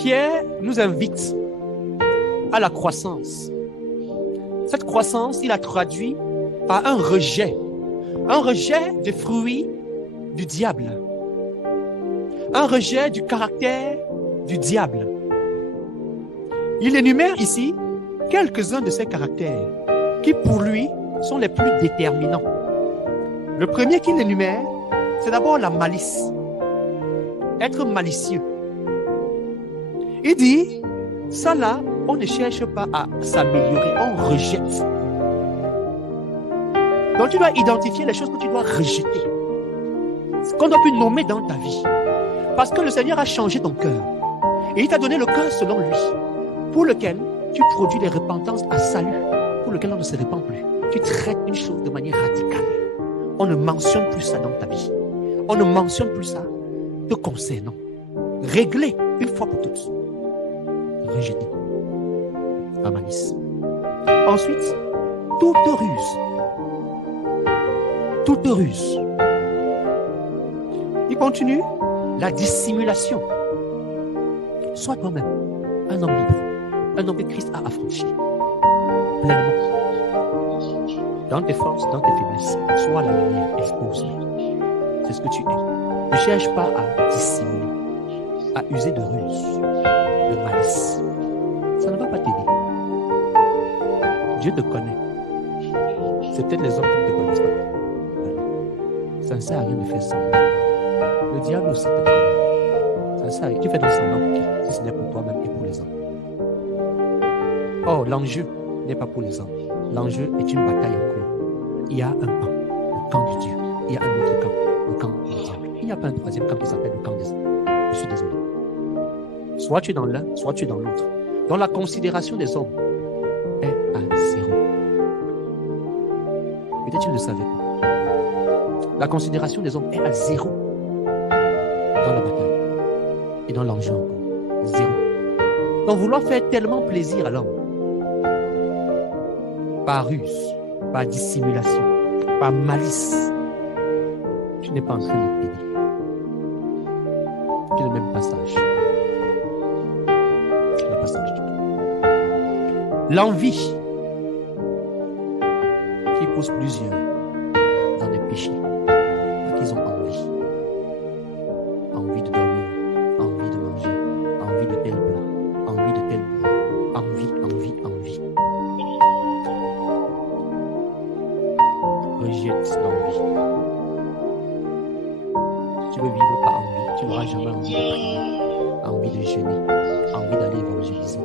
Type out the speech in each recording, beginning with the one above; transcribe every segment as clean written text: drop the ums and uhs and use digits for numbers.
Pierre nous invite à la croissance. Cette croissance, il a traduit par un rejet des fruits du diable, un rejet du caractère du diable. Il énumère ici quelques-uns de ces caractères qui, pour lui, sont les plus déterminants. Le premier qu'il énumère, c'est d'abord la malice. Être malicieux. Il dit, ça là, on ne cherche pas à s'améliorer, on rejette. Donc tu dois identifier les choses que tu dois rejeter. Ce qu'on doit plus nommer dans ta vie. Parce que le Seigneur a changé ton cœur. Et il t'a donné le cœur selon lui, pour lequel tu produis des repentances à salut, pour lequel on ne se répand plus. Tu traites une chose de manière radicale. On ne mentionne plus ça dans ta vie. On ne mentionne plus ça te concernant. Régler une fois pour toutes. Rejeter. La malice. Ensuite, toute ruse. Toute ruse. Il continue. La dissimulation. Sois toi-même un homme libre. Un homme que Christ a affranchi. Pleinement. Dans tes forces, dans tes faiblesses. Sois la lumière, expose-les. C'est ce que tu es. Ne cherche pas à dissimuler, à user de ruse, de malice. Ça ne va pas t'aider. Dieu te connaît. C'est peut-être les hommes qui ne te connaissent pas. Ça ne sert à rien de faire semblant. Le diable aussi te connaît. Ça ne sert à rien. Tu fais donc semblant pour qui? Si ce n'est pour toi-même et pour les hommes. Or, l'enjeu n'est pas pour les hommes. L'enjeu est une bataille en cours. Il y a un camp, le camp de Dieu. Il y a un autre camp, le camp du diable. Il n'y a pas un troisième camp qui s'appelle le camp des hommes. Je suis désolé. Soit tu es dans l'un, soit tu es dans l'autre. Donc la considération des hommes est à zéro. Peut-être tu ne le savais pas. La considération des hommes est à zéro dans la bataille et dans l'enjeu encore. Zéro. Donc vouloir faire tellement plaisir à l'homme, par ruse, par dissimulation, par malice, tu n'es pas en train de t'aider. Tu es le même passage. Le passage du tout. L'envie qui pousse plusieurs dans des péchés parce qu'ils ont envie. Envie de dormir, envie de manger, envie de tel plat, envie de tel bout. Envie. Rejette l'envie. Si tu veux vivre par envie, tu n'auras jamais envie de prier, envie de jeûner, envie d'aller évangéliser,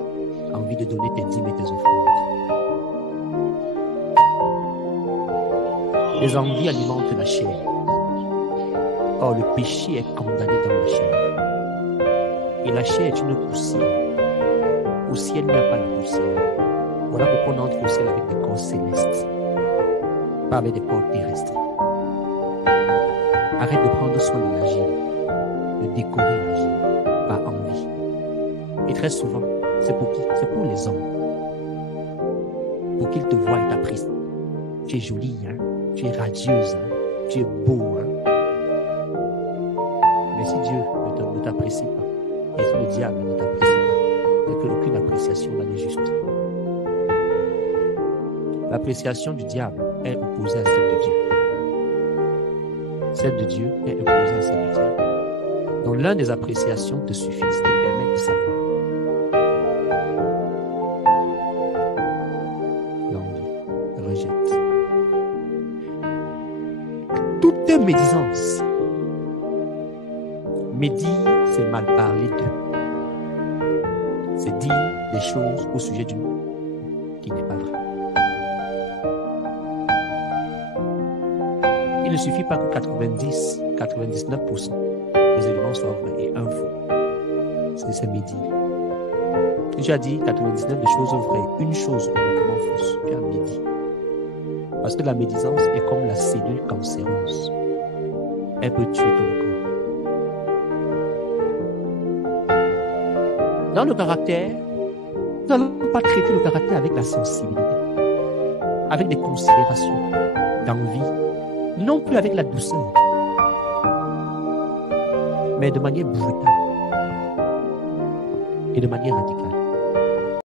envie de donner tes dîmes et tes offrandes. Les envies alimentent la chair. Or, le péché est condamné dans la chair. Et la chair est une poussière. Au ciel, il n'y a pas de poussière. Voilà pourquoi on entre au ciel avec des corps célestes, pas avec des corps terrestres. Arrête de prendre soin de la chair, de décorer la chair par envie. Et très souvent, c'est pour qui? C'est pour les hommes. Pour qu'ils te voient et t'apprécient. Tu es jolie, hein? Tu es radieuse, hein? Tu es beau, hein? Mais si Dieu ne t'apprécie pas, et si le diable ne t'apprécie pas, c'est qu'aucune appréciation là n'est juste. L'appréciation du diable est opposée à celle de Dieu. Celle de Dieu est opposée à celle du diable. Donc l'un des appréciations te suffit, te permet de savoir. L'envie, rejette. Toute médisance. Médire, c'est mal parler d'eux. C'est dire des choses au sujet d'une qui n'est pas vraie. Il ne suffit pas que 90, 99% des éléments soient vrais et un faux. C'est médire. Tu as dit 99 des choses vraies, une chose uniquement fausse. Tu as médit. Parce que la médisance est comme la cellule cancéreuse. Elle peut tuer tout le corps. Dans le caractère, nous n'allons pas traiter le caractère avec la sensibilité, avec des considérations d'envie, non plus avec la douceur, mais de manière brutale. et de manière radicale.